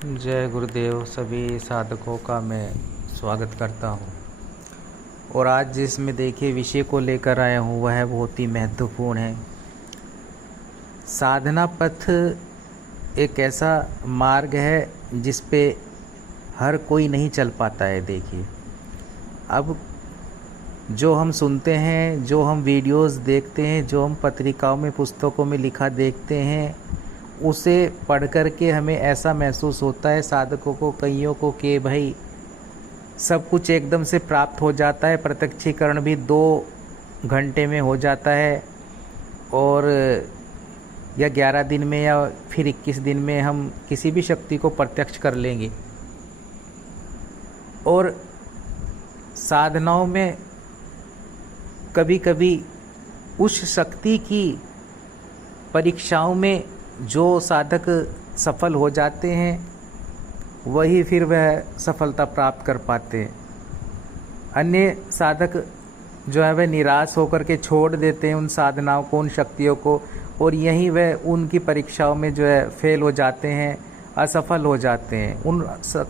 जय गुरुदेव। सभी साधकों का मैं स्वागत करता हूँ। और आज जिसमें देखिए विषय को लेकर आया हूँ वह बहुत ही महत्वपूर्ण है। साधना पथ एक ऐसा मार्ग है जिस पे हर कोई नहीं चल पाता है। देखिए, अब जो हम सुनते हैं, जो हम वीडियोस देखते हैं, जो हम पत्रिकाओं में पुस्तकों में लिखा देखते हैं, उसे पढ़ कर के हमें ऐसा महसूस होता है साधकों को, कईयों को, कि भाई सब कुछ एकदम से प्राप्त हो जाता है, प्रत्यक्षीकरण भी 2 घंटे में हो जाता है, और या 11 दिन में या फिर 21 दिन में हम किसी भी शक्ति को प्रत्यक्ष कर लेंगे। और साधनाओं में कभी कभी उस शक्ति की परीक्षाओं में जो साधक सफल हो जाते हैं वही फिर वह सफलता प्राप्त कर पाते हैं। अन्य साधक जो है वह निराश होकर के छोड़ देते हैं उन साधनाओं को, उन शक्तियों को, और यहीं वह उनकी परीक्षाओं में जो है फेल हो जाते हैं, असफल हो जाते हैं उन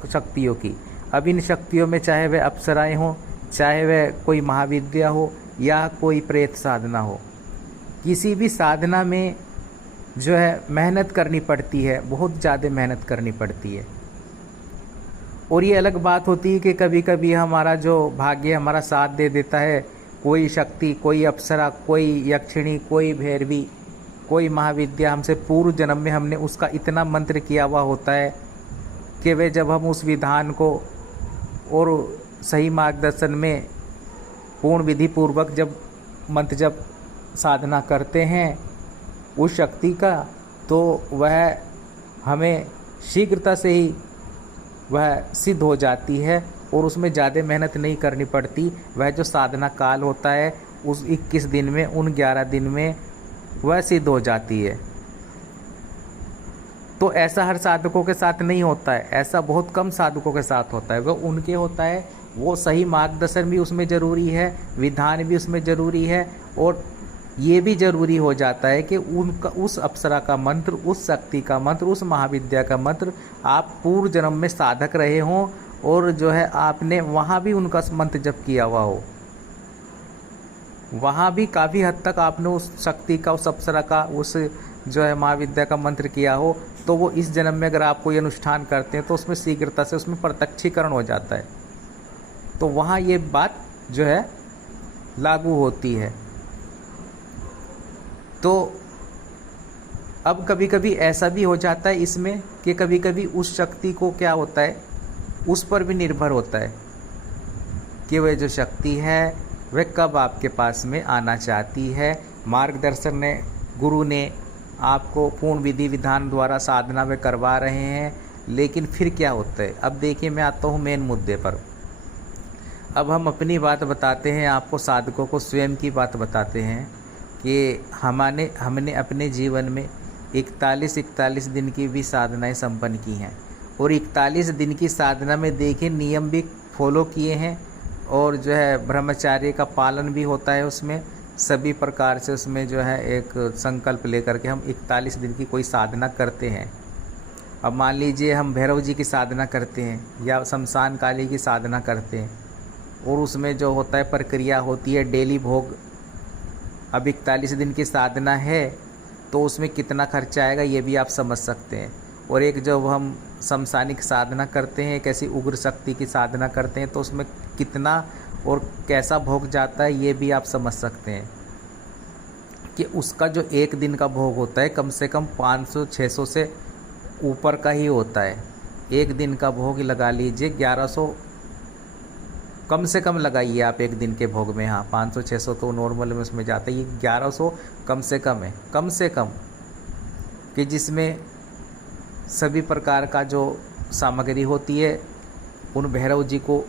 शक्तियों की। अब इन शक्तियों में चाहे वह अप्सराएं हों, चाहे वह कोई महाविद्या हो या कोई प्रेत साधना हो, किसी भी साधना में जो है मेहनत करनी पड़ती है, बहुत ज़्यादा मेहनत करनी पड़ती है। और ये अलग बात होती है कि कभी कभी हमारा जो भाग्य हमारा साथ दे देता है, कोई शक्ति, कोई अप्सरा, कोई यक्षिणी, कोई भैरवी, कोई महाविद्या हमसे पूर्व जन्म में हमने उसका इतना मंत्र किया हुआ होता है कि वे जब हम उस विधान को और सही मार्गदर्शन में पूर्ण विधि पूर्वक जब मंत्र जब साधना करते हैं उस शक्ति का, तो वह हमें शीघ्रता से ही वह सिद्ध हो जाती है और उसमें ज़्यादा मेहनत नहीं करनी पड़ती। वह जो साधना काल होता है उस 21 दिन में, उन 11 दिन में वह सिद्ध हो जाती है। तो ऐसा हर साधकों के साथ नहीं होता है, ऐसा बहुत कम साधकों के साथ होता है। वह उनके होता है, वो सही मार्गदर्शन भी उसमें ज़रूरी है, विधान भी उसमें ज़रूरी है, और ये भी ज़रूरी हो जाता है कि उनका उस अप्सरा का मंत्र, उस शक्ति का मंत्र, उस महाविद्या का मंत्र आप पूर्व जन्म में साधक रहे हों और जो है आपने वहाँ भी उनका मंत्र जप किया हुआ हो, वहाँ भी काफ़ी हद तक आपने उस शक्ति का, उस अप्सरा का, उस जो है महाविद्या का मंत्र किया हो, तो वो इस जन्म में अगर आप कोई अनुष्ठान करते हैं तो उसमें शीघ्रता से उसमें प्रत्यक्षीकरण हो जाता है। तो वहाँ ये बात जो है लागू होती है। तो अब कभी कभी ऐसा भी हो जाता है इसमें कि कभी कभी उस शक्ति को क्या होता है, उस पर भी निर्भर होता है कि वह जो शक्ति है वह कब आपके पास में आना चाहती है। मार्गदर्शन ने, गुरु ने आपको पूर्ण विधि विधान द्वारा साधना में करवा रहे हैं, लेकिन फिर क्या होता है। अब देखिए, मैं आता हूँ मेन मुद्दे पर। अब हम अपनी बात बताते हैं, आपको साधकों को स्वयं की बात बताते हैं कि हमने अपने जीवन में 41 दिन की भी साधनाएं संपन्न की हैं, और 41 दिन की साधना में देखिए नियम भी फॉलो किए हैं, और जो है ब्रह्मचार्य का पालन भी होता है उसमें, सभी प्रकार से उसमें जो है एक संकल्प लेकर के हम 41 दिन की कोई साधना करते हैं। अब मान लीजिए हम भैरव जी की साधना करते हैं या शमशान काली की साधना करते हैं, और उसमें जो होता है प्रक्रिया होती है डेली भोग। अब 41 दिन की साधना है तो उसमें कितना खर्चा आएगा ये भी आप समझ सकते हैं। और एक जब हम शमशानिक साधना करते हैं, एक ऐसी उग्र शक्ति की साधना करते हैं, तो उसमें कितना और कैसा भोग जाता है ये भी आप समझ सकते हैं कि उसका जो एक दिन का भोग होता है कम से कम 500-600 से ऊपर का ही होता है। एक दिन का भोग लगा लीजिए 1100, कम से कम लगाइए आप एक दिन के भोग में। हाँ, 500-600 तो नॉर्मल में उसमें जाता है, ये 1100 कम से कम है, कम से कम, कि जिसमें सभी प्रकार का जो सामग्री होती है उन भैरव जी को,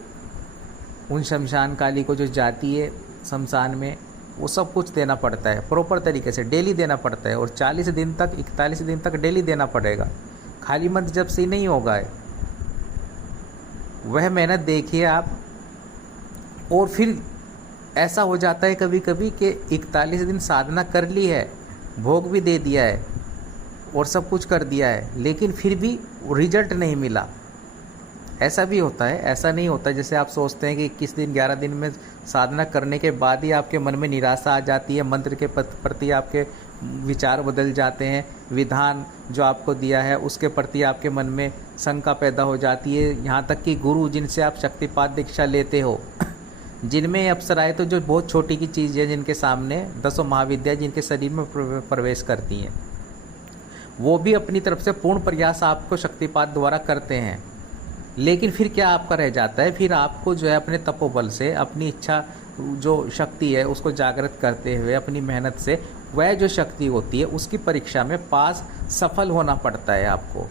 उन शमशान काली को जो जाती है शमशान में, वो सब कुछ देना पड़ता है प्रॉपर तरीके से, डेली देना पड़ता है। और 40 दिन तक, 41 दिन तक डेली देना पड़ेगा, खाली मंत्र जब से नहीं होगा है। वह मेहनत देखिए आप। और फिर ऐसा हो जाता है कभी कभी कि 41 दिन साधना कर ली है, भोग भी दे दिया है और सब कुछ कर दिया है, लेकिन फिर भी रिजल्ट नहीं मिला। ऐसा भी होता है, ऐसा नहीं होता जैसे आप सोचते हैं कि 21 दिन 11 दिन में साधना करने के बाद ही आपके मन में निराशा आ जाती है, मंत्र के प्रति आपके विचार बदल जाते हैं, विधान जो आपको दिया है उसके प्रति आपके मन में शंका पैदा हो जाती है। यहाँ तक कि गुरु जिनसे आप शक्तिपात दीक्षा लेते हो, जिनमें अप्सराएं तो जो बहुत छोटी की चीज़ है, जिनके सामने 10 महाविद्या जिनके शरीर में प्रवेश करती हैं, वो भी अपनी तरफ से पूर्ण प्रयास आपको शक्तिपात द्वारा करते हैं। लेकिन फिर क्या आपका रह जाता है, फिर आपको जो है अपने तपोबल से, अपनी इच्छा जो शक्ति है उसको जागृत करते हुए, अपनी मेहनत से वह जो शक्ति होती है उसकी परीक्षा में पास सफल होना पड़ता है आपको।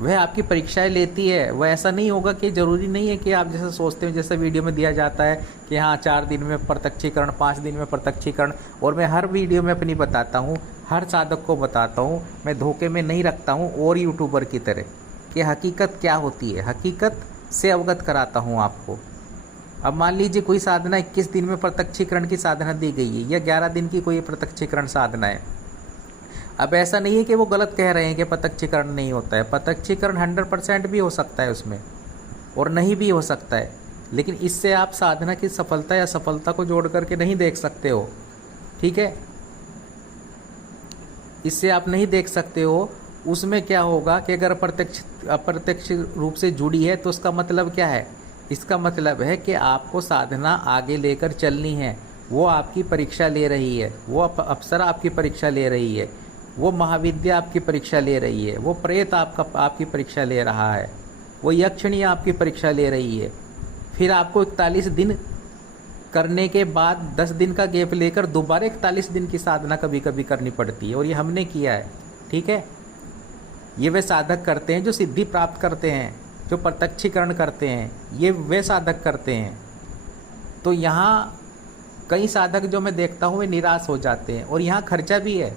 वह आपकी परीक्षाएं लेती है। वह ऐसा नहीं होगा कि ज़रूरी नहीं है कि आप जैसे सोचते हो, जैसे वीडियो में दिया जाता है कि हाँ 4 दिन में प्रत्यक्षीकरण, 5 दिन में प्रत्यक्षीकरण, और मैं हर वीडियो में अपनी बताता हूँ, हर साधक को बताता हूँ, मैं धोखे में नहीं रखता हूँ और यूट्यूबर की तरह कि हकीकत क्या होती है, हकीकत से अवगत कराता हूँ आपको। अब मान लीजिए कोई साधना 21 दिन में प्रत्यक्षीकरण की साधना दी गई है या 11 दिन की कोई प्रत्यक्षीकरण साधना है। अब ऐसा नहीं है कि वो गलत कह रहे हैं कि प्रत्यक्षीकरण नहीं होता है, प्रत्यक्षीकरण 100% भी हो सकता है उसमें और नहीं भी हो सकता है, लेकिन इससे आप साधना की सफलता या सफलता को जोड़ करके नहीं देख सकते हो। ठीक है, इससे आप नहीं देख सकते हो। उसमें क्या होगा कि अगर अप्रत्यक्ष रूप से जुड़ी है तो उसका मतलब क्या है, इसका मतलब है कि आपको साधना आगे लेकर चलनी है। वो आपकी परीक्षा ले रही है, वो अप्सरा आपकी परीक्षा ले रही है, वो महाविद्या आपकी परीक्षा ले रही है, वो प्रेत आपकी परीक्षा ले रहा है, वो यक्षिणी आपकी परीक्षा ले रही है। फिर आपको 41 दिन करने के बाद 10 दिन का गैप लेकर दोबारा 41 दिन की साधना कभी कभी करनी पड़ती है, और ये हमने किया है। ठीक है, ये वे साधक करते हैं जो सिद्धि प्राप्त करते हैं, जो प्रत्यक्षीकरण करते हैं, ये वे साधक करते हैं। तो यहाँ कई साधक जो मैं देखता हूँ वे निराश हो जाते हैं, और यहाँ खर्चा भी है।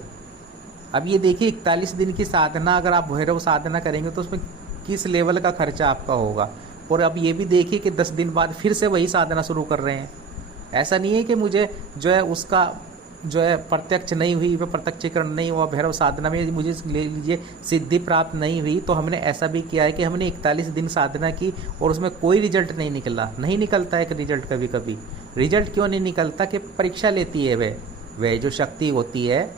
अब ये देखिए 41 दिन की साधना अगर आप भैरव साधना करेंगे तो उसमें किस लेवल का खर्चा आपका होगा। और अब ये भी देखिए कि 10 दिन बाद फिर से वही साधना शुरू कर रहे हैं। ऐसा नहीं है कि मुझे जो है उसका जो है प्रत्यक्ष नहीं हुई, वह प्रत्यक्षीकरण नहीं हुआ, भैरव साधना में मुझे ले लीजिए सिद्धि प्राप्त नहीं हुई, तो हमने ऐसा भी किया है कि हमने 41 दिन साधना की और उसमें कोई रिजल्ट नहीं निकला। नहीं निकलता है कि रिजल्ट कभी कभी। रिजल्ट क्यों नहीं निकलता कि परीक्षा लेती है वह जो शक्ति होती है।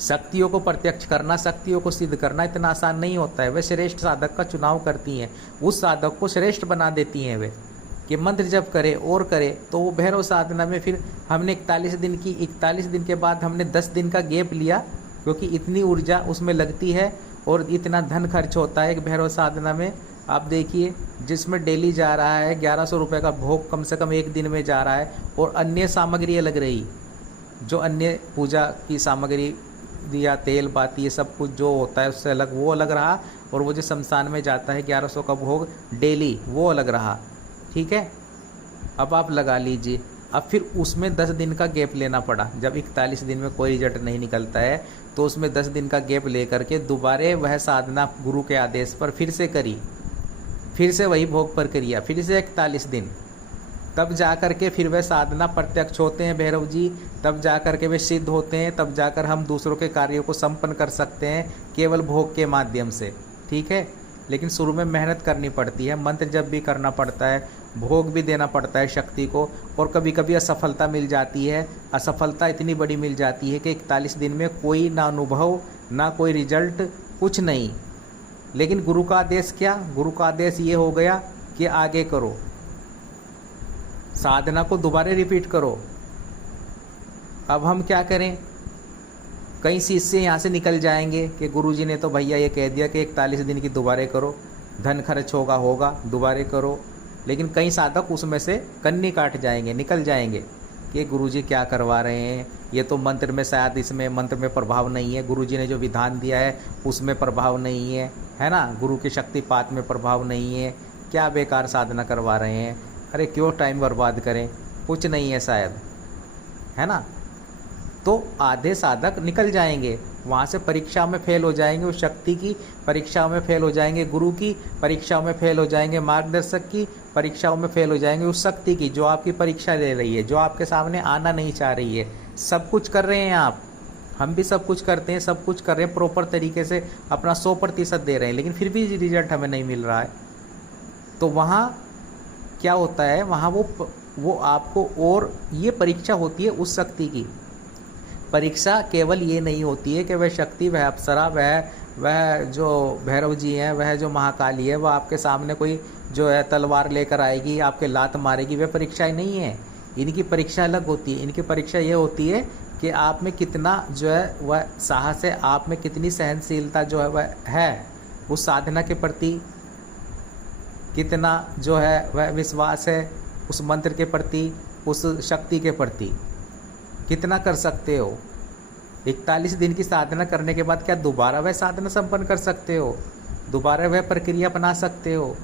शक्तियों को प्रत्यक्ष करना, शक्तियों को सिद्ध करना इतना आसान नहीं होता है। वे श्रेष्ठ साधक का चुनाव करती हैं, उस साधक को श्रेष्ठ बना देती हैं वे कि मंत्र जप करे और करे। तो वो भैरव साधना में फिर हमने 41 दिन के बाद हमने 10 दिन का गैप लिया, क्योंकि इतनी ऊर्जा उसमें लगती है और इतना धन खर्च होता है कि भैरव साधना में। आप देखिए जिसमें डेली जा रहा है 1100 रुपये का भोग कम से कम एक दिन में जा रहा है, और अन्य सामग्री अलग रही, जो अन्य पूजा की सामग्री दिया तेल बाती ये सब कुछ जो होता है उससे अलग वो अलग रहा, और वो जो शमशान में जाता है 1100 का भोग डेली वो अलग रहा। ठीक है, अब आप लगा लीजिए। अब फिर उसमें 10 दिन का गैप लेना पड़ा। जब 41 दिन में कोई रिजल्ट नहीं निकलता है तो उसमें 10 दिन का गैप लेकर के दोबारा वह साधना गुरु के आदेश पर फिर से करी, फिर से वही भोग पर करिया, फिर से 41 दिन, तब जा कर के फिर वह साधना प्रत्यक्ष होते हैं भैरव जी, तब जा कर के वे सिद्ध होते हैं, तब जाकर हम दूसरों के कार्यों को संपन्न कर सकते हैं केवल भोग के माध्यम से। ठीक है, लेकिन शुरू में मेहनत करनी पड़ती है, मंत्र जप भी करना पड़ता है, भोग भी देना पड़ता है शक्ति को, और कभी कभी असफलता मिल जाती है। असफलता इतनी बड़ी मिल जाती है कि 41 दिन में कोई ना अनुभव ना कोई रिजल्ट, कुछ नहीं। लेकिन गुरु का आदेश क्या, गुरु का आदेश ये हो गया कि आगे करो, साधना को दोबारा रिपीट करो। अब हम क्या करें, कई शिष्य यहाँ से निकल जाएंगे कि गुरुजी ने तो भैया ये कह दिया कि 41 दिन की दोबारा करो, धन खर्च होगा दोबारा करो। लेकिन कई साधक उसमें से कन्नी काट जाएंगे, निकल जाएंगे कि गुरुजी क्या करवा रहे हैं, ये तो मंत्र में शायद इसमें मंत्र में प्रभाव नहीं है, गुरुजी ने जो विधान दिया है उसमें प्रभाव नहीं है ना, गुरु के शक्तिपात में प्रभाव नहीं है, क्या बेकार साधना करवा रहे हैं, अरे क्यों टाइम बर्बाद करें, कुछ नहीं है शायद, है ना। तो आधे साधक निकल जाएंगे वहाँ से, परीक्षा में फेल हो जाएंगे, उस शक्ति की परीक्षाओं में फेल हो जाएंगे, गुरु की परीक्षाओं में फेल हो जाएंगे, मार्गदर्शक की परीक्षाओं में फेल हो जाएंगे, उस शक्ति की जो आपकी परीक्षा ले रही है, जो आपके सामने आना नहीं चाह रही है। सब कुछ कर रहे हैं आप, हम भी सब कुछ करते हैं, सब कुछ कर रहे हैं प्रॉपर तरीके से, अपना 100% दे रहे हैं, लेकिन फिर भी रिजल्ट हमें नहीं मिल रहा है। तो वहाँ क्या होता है, वहाँ वो आपको, और ये परीक्षा होती है उस शक्ति की। परीक्षा केवल ये नहीं होती है कि वह शक्ति, वह अप्सरा, वह जो भैरव जी हैं, वह जो महाकाली है, वह आपके सामने कोई जो है तलवार लेकर आएगी, आपके लात मारेगी, वह परीक्षाएं नहीं है। इनकी परीक्षा अलग होती है। इनकी परीक्षा ये होती है कि आप में कितना जो है वह साहस है, आप में कितनी सहनशीलता जो है वह है, उस साधना के प्रति कितना जो है वह विश्वास है, उस मंत्र के प्रति, उस शक्ति के प्रति कितना कर सकते हो। 41 दिन की साधना करने के बाद क्या दोबारा वह साधना संपन्न कर सकते हो, दोबारा वह प्रक्रिया अपना सकते हो?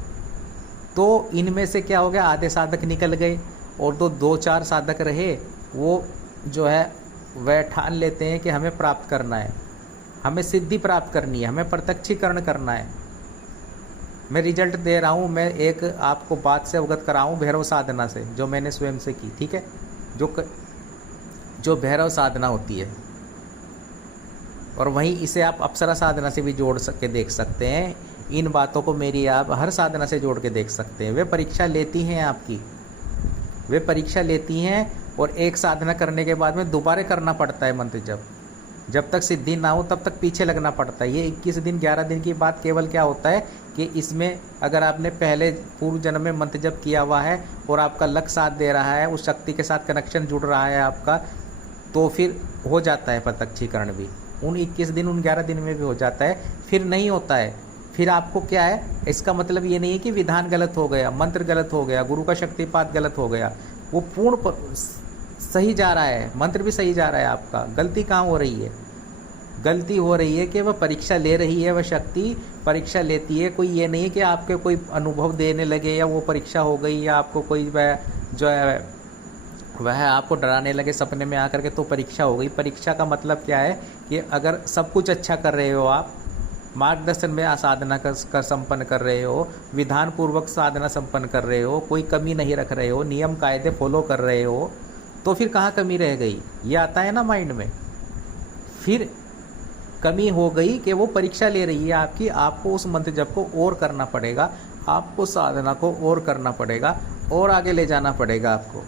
तो इनमें से क्या हो गया, आधे साधक निकल गए और तो 2-4 साधक रहे, वो जो है वह ठान लेते हैं कि हमें प्राप्त करना है, हमें सिद्धि प्राप्त करनी है, हमें प्रत्यक्षीकरण करना है। मैं रिजल्ट दे रहा हूँ, मैं एक आपको बात से अवगत कराऊँ भैरव साधना से, जो मैंने स्वयं से की, ठीक है, जो भैरव साधना होती है। और वहीं इसे आप अप्सरा साधना से भी जोड़ के देख सकते हैं। इन बातों को मेरी आप हर साधना से जोड़ के देख सकते हैं। वे परीक्षा लेती हैं आपकी, वे परीक्षा लेती हैं, और एक साधना करने के बाद में दोबारा करना पड़ता है मंत्र जप। जब तक सिद्धि ना हो तब तक पीछे लगना पड़ता है। ये 21 दिन 11 दिन की बात केवल क्या होता है कि इसमें अगर आपने पहले पूर्व जन्म में मंत्र जप किया हुआ है और आपका लक साथ दे रहा है, उस शक्ति के साथ कनेक्शन जुड़ रहा है आपका, तो फिर हो जाता है प्रत्यक्षीकरण भी। उन 21 दिन, उन 11 दिन में भी हो जाता है। फिर नहीं होता है, फिर आपको क्या है, इसका मतलब ये नहीं है कि विधान गलत हो गया, मंत्र गलत हो गया, गुरु का शक्तिपात गलत हो गया। वो पूर्ण सही जा रहा है, मंत्र भी सही जा रहा है आपका। गलती कहाँ हो रही है? गलती हो रही है कि वह परीक्षा ले रही है, वह शक्ति परीक्षा लेती है। कोई ये नहीं है कि आपके कोई अनुभव देने लगे या वो परीक्षा हो गई, या आपको कोई वह जो है वह आपको डराने लगे सपने में आकर के, तो परीक्षा हो गई। परीक्षा का मतलब क्या है कि अगर सब कुछ अच्छा कर रहे हो, आप मार्गदर्शन में साधना कर संपन्न कर रहे हो, विधान पूर्वक साधना संपन्न कर रहे हो, कोई कमी नहीं रख रहे हो, नियम कायदे फॉलो कर रहे हो, तो फिर कहाँ कमी रह गई? ये आता है ना माइंड में। फिर कमी हो गई कि वो परीक्षा ले रही है आपकी, आपको उस मंत्र जप को और करना पड़ेगा, आपको साधना को और करना पड़ेगा, और आगे ले जाना पड़ेगा आपको,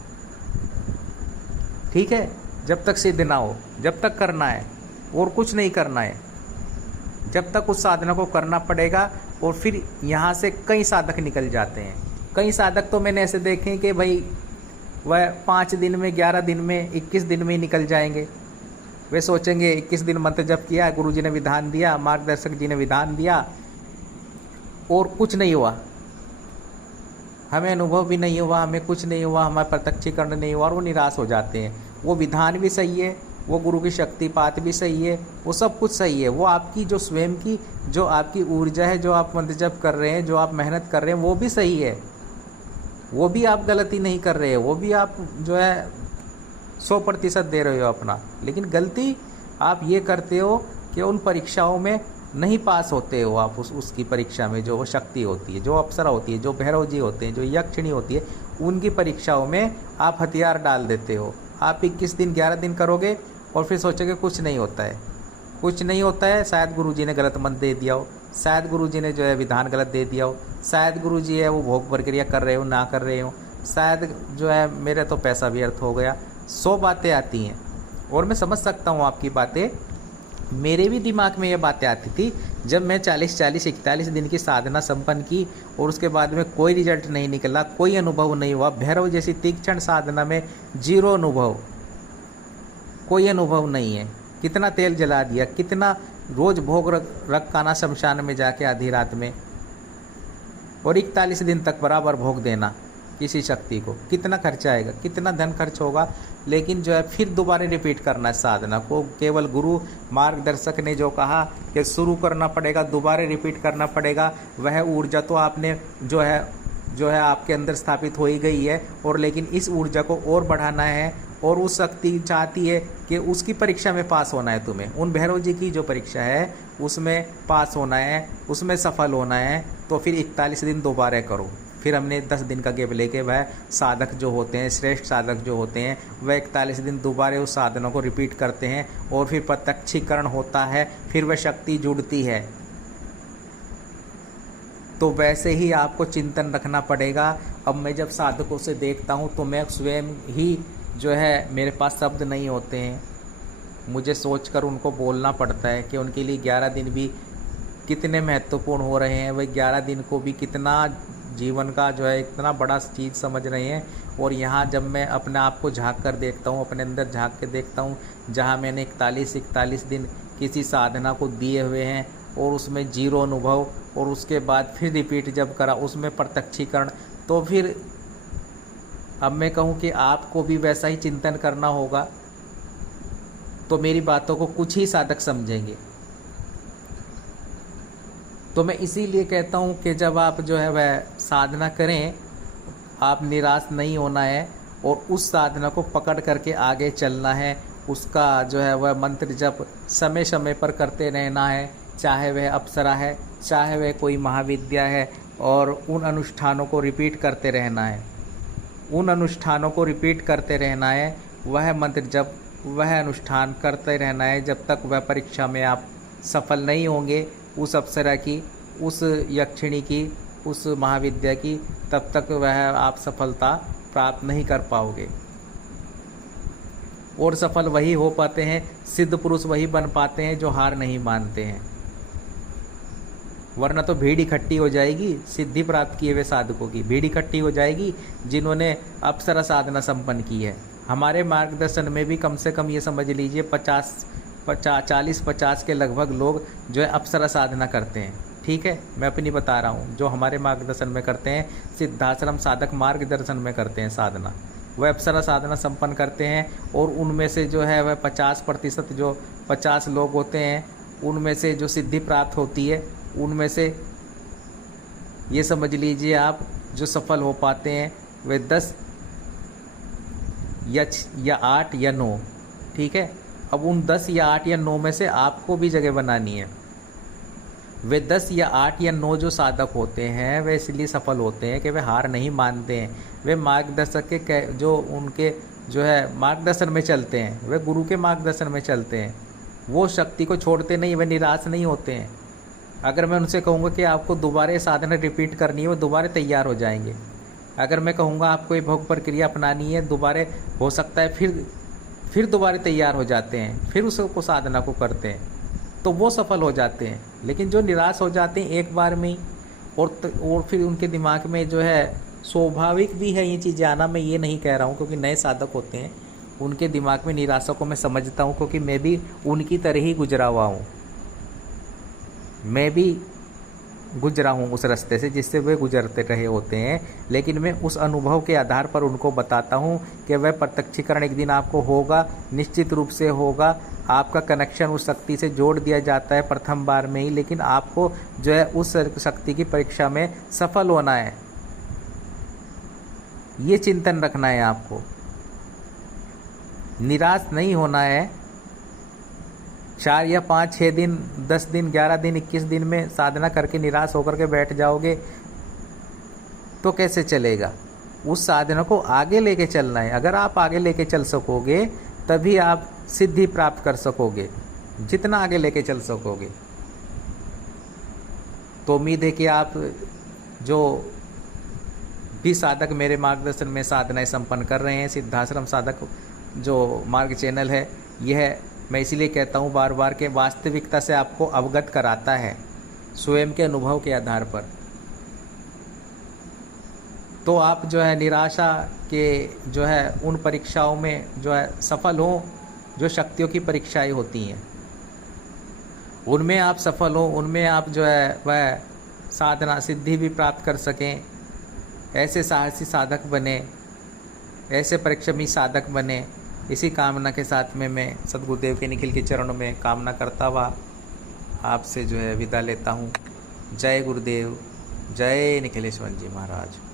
ठीक है। जब तक सिद्ध ना हो, जब तक करना है, और कुछ नहीं करना है, जब तक उस साधना को करना पड़ेगा। और फिर यहाँ से कई साधक निकल जाते हैं। कई साधक तो मैंने ऐसे देखे हैं कि भाई वह 5 दिन में, 11 दिन में, 21 दिन में ही निकल जाएंगे। वे सोचेंगे 21 दिन मंत्र जप किया, गुरु जी ने विधान दिया, मार्गदर्शक जी ने विधान दिया, और कुछ नहीं हुआ, हमें अनुभव भी नहीं हुआ, हमें कुछ नहीं हुआ, हमारा प्रत्यक्षीकरण नहीं हुआ, और वो निराश हो जाते हैं। वो विधान भी सही है, वो गुरु की शक्तिपात भी सही है, वो सब कुछ सही है। वो आपकी जो स्वयं की जो आपकी ऊर्जा है, जो आप मंत्र जप कर रहे हैं, जो आप मेहनत कर रहे हैं, वो भी सही है, वो भी आप गलती नहीं कर रहे हो, वो भी आप जो है 100% दे रहे हो अपना। लेकिन गलती आप ये करते हो कि उन परीक्षाओं में नहीं पास होते हो आप। उसकी परीक्षा में जो वो शक्ति होती है, जो अप्सरा होती है, जो भैरव जी होते हैं, जो यक्षिणी होती है, उनकी परीक्षाओं में आप हथियार डाल देते हो। आप 21 दिन 11 दिन करोगे और फिर सोचोगे कुछ नहीं होता है, कुछ नहीं होता है। शायद गुरुजी ने गलत मंत्र दे दिया हो, शायद गुरुजी ने जो है विधान गलत दे दिया हो, शायद गुरुजी है वो भोग प्रक्रिया कर रहे हो ना कर रहे हो, शायद जो है मेरे तो पैसा व्यर्थ हो गया। 100 बातें आती हैं, और मैं समझ सकता हूँ आपकी बातें। मेरे भी दिमाग में ये बातें आती थी जब मैं 40-41 दिन की साधना संपन्न की, और उसके बाद में कोई रिजल्ट नहीं निकला, कोई अनुभव नहीं हुआ। भैरव जैसी तीक्ष्ण साधना में 0 अनुभव, कोई अनुभव नहीं है। कितना तेल जला दिया, कितना रोज भोग रखाना शमशान में जाके आधी रात में, और 41 दिन तक बराबर भोग देना किसी शक्ति को, कितना खर्चा आएगा, कितना धन खर्च होगा। लेकिन जो है फिर दोबारा रिपीट करना है साधना को। केवल गुरु मार्गदर्शक ने जो कहा कि शुरू करना पड़ेगा, दोबारा रिपीट करना पड़ेगा, वह ऊर्जा तो आपने जो है आपके अंदर स्थापित हो ही गई है। और लेकिन इस ऊर्जा को और बढ़ाना है, और उस शक्ति चाहती है कि उसकी परीक्षा में पास होना है तुम्हें। उन भैरव जी की जो परीक्षा है उसमें पास होना है, उसमें सफल होना है। तो फिर 41 दिन दोबारा करो, फिर हमने 10 दिन का गैप लेके वह साधक जो होते हैं, श्रेष्ठ साधक जो होते हैं, वह 41 दिन दोबारा उस साधनों को रिपीट करते हैं और फिर प्रत्यक्षीकरण होता है, फिर वह शक्ति जुड़ती है। तो वैसे ही आपको चिंतन रखना पड़ेगा। अब मैं जब साधकों से देखता हूँ तो मैं स्वयं ही जो है, मेरे पास शब्द नहीं होते हैं, मुझे सोचकर उनको बोलना पड़ता है कि उनके लिए 11 दिन भी कितने महत्वपूर्ण हो रहे हैं, वह 11 दिन को भी कितना जीवन का जो है इतना बड़ा चीज़ समझ रहे हैं। और यहाँ जब मैं अपने आप को झांक कर देखता हूँ, अपने अंदर झांक के देखता हूँ, जहाँ मैंने 41 दिन किसी साधना को दिए हुए हैं और उसमें 0 अनुभव, और उसके बाद फिर रिपीट जब करा उसमें प्रत्यक्षीकरण, तो फिर अब मैं कहूँ कि आपको भी वैसा ही चिंतन करना होगा, तो मेरी बातों को कुछ ही साधक समझेंगे। तो मैं इसीलिए कहता हूँ कि जब आप जो है वह साधना करें, आप निराश नहीं होना है और उस साधना को पकड़ करके आगे चलना है। उसका जो है वह मंत्र जप समय समय पर करते रहना है, चाहे वह अप्सरा है, चाहे वह कोई महाविद्या है, और उन अनुष्ठानों को रिपीट करते रहना है, उन अनुष्ठानों को रिपीट करते रहना है। वह मंत्र जप, वह अनुष्ठान करते रहना है जब तक वह परीक्षा में आप सफल नहीं होंगे, उस अप्सरा की, उस यक्षिणी की, उस महाविद्या की, तब तक वह आप सफलता प्राप्त नहीं कर पाओगे। और सफल वही हो पाते हैं, सिद्ध पुरुष वही बन पाते हैं जो हार नहीं मानते हैं, वरना तो भीड़ इकट्ठी हो जाएगी सिद्धि प्राप्त किए हुए साधकों की, भीड़ इकट्ठी हो जाएगी जिन्होंने अप्सरा साधना संपन्न की है। हमारे मार्गदर्शन में भी कम से कम ये समझ लीजिए 40-50 के लगभग लोग जो है अप्सरा साधना करते हैं। ठीक है, मैं अपनी बता रहा हूँ, जो हमारे मार्गदर्शन में करते हैं, सिद्धाश्रम साधक मार्गदर्शन में करते हैं साधना, वह अप्सरा साधना संपन्न करते हैं। और उनमें से जो है वह 50% जो 50 लोग होते हैं, उनमें से जो सिद्धि प्राप्त होती है, उनमें से ये समझ लीजिए आप जो सफल हो पाते हैं वे 10 या 8 या 9। ठीक है, अब उन 10 या 8 या 9 में से आपको भी जगह बनानी है। वे 10 या 8 या 9 जो साधक होते हैं वे इसलिए सफल होते हैं कि वे हार नहीं मानते हैं, वे मार्गदर्शक के जो उनके जो है मार्गदर्शन में चलते हैं, वे गुरु के मार्गदर्शन में चलते हैं, वो शक्ति को छोड़ते नहीं, वे निराश नहीं होते हैं। अगर मैं उनसे कहूँगा कि आपको दोबारा साधना रिपीट करनी है, वो दोबारा तैयार हो जाएंगे। अगर मैं कहूँगा आपको ये भोग प्रक्रिया अपनानी है, दोबारा हो सकता है फिर दोबारा तैयार हो जाते हैं, फिर उसको साधना को करते हैं, तो वो सफल हो जाते हैं। लेकिन जो निराश हो जाते हैं एक बार में ही, और फिर उनके दिमाग में जो है, स्वाभाविक भी है ये चीज़ें आना, मैं ये नहीं कह रहा हूँ, क्योंकि नए साधक होते हैं उनके दिमाग में निराशा को मैं समझता हूँ, क्योंकि मैं भी उनकी तरह ही गुजरा हुआ हूँ, मैं भी गुजरा हूँ उस रास्ते से जिससे वे गुजरते रहे होते हैं। लेकिन मैं उस अनुभव के आधार पर उनको बताता हूँ कि वह प्रत्यक्षीकरण एक दिन आपको होगा, निश्चित रूप से होगा। आपका कनेक्शन उस शक्ति से जोड़ दिया जाता है प्रथम बार में ही, लेकिन आपको जो है उस शक्ति की परीक्षा में सफल होना है, ये चिंतन रखना है आपको, निराश नहीं होना है। 4 या 5, 6 दिन, 10 दिन, 11 दिन, 21 दिन में साधना करके निराश होकर के बैठ जाओगे तो कैसे चलेगा? उस साधना को आगे लेके चलना है। अगर आप आगे लेके चल सकोगे तभी आप सिद्धि प्राप्त कर सकोगे, जितना आगे लेके चल सकोगे। तो उम्मीद है कि आप जो भी साधक मेरे मार्गदर्शन में साधनाएं संपन्न कर रहे हैं, सिद्धाश्रम साधक जो मार्ग चैनल है, यह मैं इसीलिए कहता हूँ बार बार के वास्तविकता से आपको अवगत कराता है स्वयं के अनुभव के आधार पर। तो आप जो है निराशा के जो है उन परीक्षाओं में जो है सफल हो, जो शक्तियों की परीक्षाएं होती हैं उनमें आप सफल हो, उनमें आप जो है वह साधना सिद्धि भी प्राप्त कर सकें। ऐसे साहसी साधक बने, ऐसे परिश्रमी साधक बने, इसी कामना के साथ में मैं सद्गुरुदेव के निखिल के चरणों में कामना करता हुआ आपसे जो है विदा लेता हूँ। जय गुरुदेव, जय निखिलेश्वर जी महाराज।